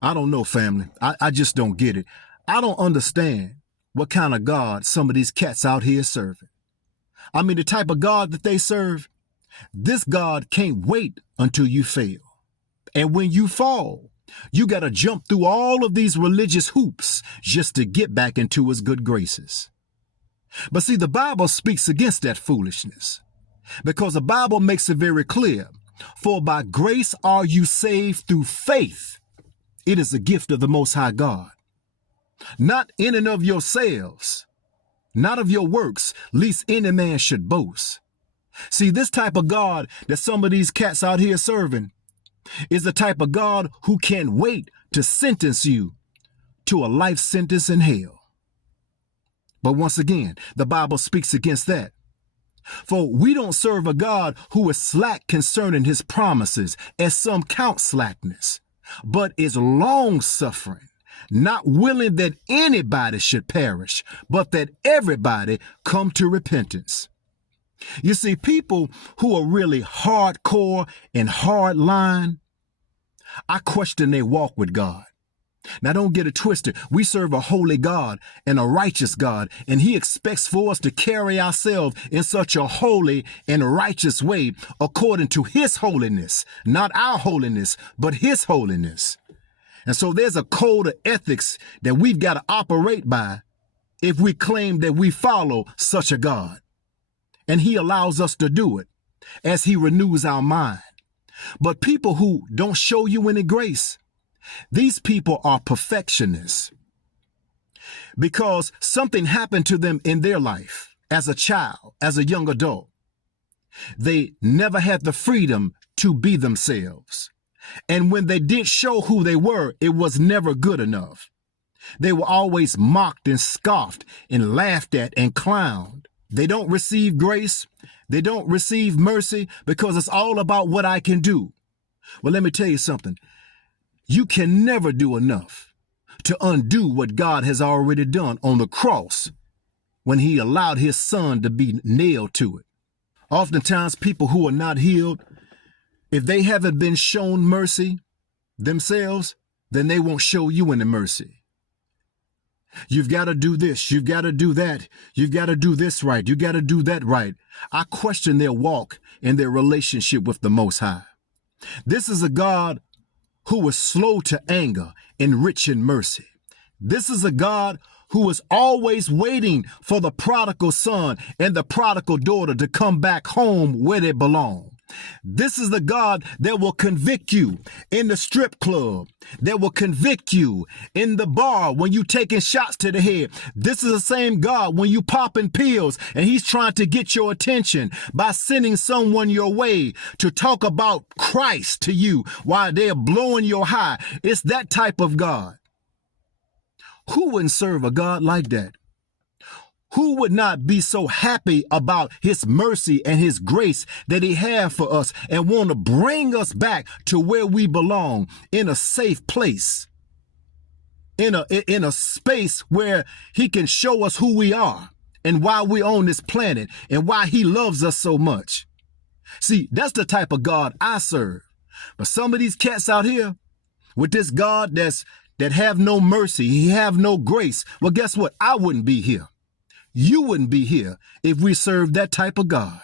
I don't know, family. I just don't get it. I don't understand what kind of God some of these cats out here serving. I mean, the type of God that they serve, this God can't wait until you fail. And when you fall, you got to jump through all of these religious hoops just to get back into his good graces. But see, the Bible speaks against that foolishness because the Bible makes it very clear. For by grace are you saved through faith. It is a gift of the Most High God. Not in and of yourselves, not of your works, lest any man should boast. See, this type of God that some of these cats out here serving is the type of God who can't wait to sentence you to a life sentence in hell. But once again, the Bible speaks against that. For we don't serve a God who is slack concerning his promises, as some count slackness, but is long-suffering, not willing that anybody should perish, but that everybody come to repentance. You see, people who are really hardcore and hardline, I question their walk with God. Now, don't get it twisted. We serve a holy God and a righteous God, and he expects for us to carry ourselves in such a holy and righteous way according to his holiness, not our holiness, but his holiness. And so there's a code of ethics that we've got to operate by if we claim that we follow such a God. And he allows us to do it as he renews our mind. But people who don't show you any grace, these people are perfectionists because something happened to them in their life as a child, as a young adult. They never had the freedom to be themselves. And when they did show who they were, it was never good enough. They were always mocked and scoffed and laughed at and clowned. They don't receive grace. They don't receive mercy because it's all about what I can do. Well, let me tell you something. You can never do enough to undo what God has already done on the cross when he allowed his son to be nailed to it. Oftentimes, people who are not healed, if they haven't been shown mercy themselves, then they won't show you any mercy. You've got to do this. You've got to do that. You've got to do this right. You got to do that right. I question their walk and their relationship with the Most High. This is a God who is slow to anger and rich in mercy. This is a God who is always waiting for the prodigal son and the prodigal daughter to come back home where they belong. This is the God that will convict you in the strip club, that will convict you in the bar when you taking shots to the head. This is the same God when you popping pills and he's trying to get your attention by sending someone your way to talk about Christ to you while they're blowing your high. It's that type of God. Who wouldn't serve a God like that? Who would not be so happy about his mercy and his grace that he has for us and want to bring us back to where we belong in a safe place, in a space where he can show us who we are and why we're on this planet and why he loves us so much. See, that's the type of God I serve. But some of these cats out here with this God that have no mercy, he have no grace. Well, guess what? I wouldn't be here. You wouldn't be here if we served that type of God.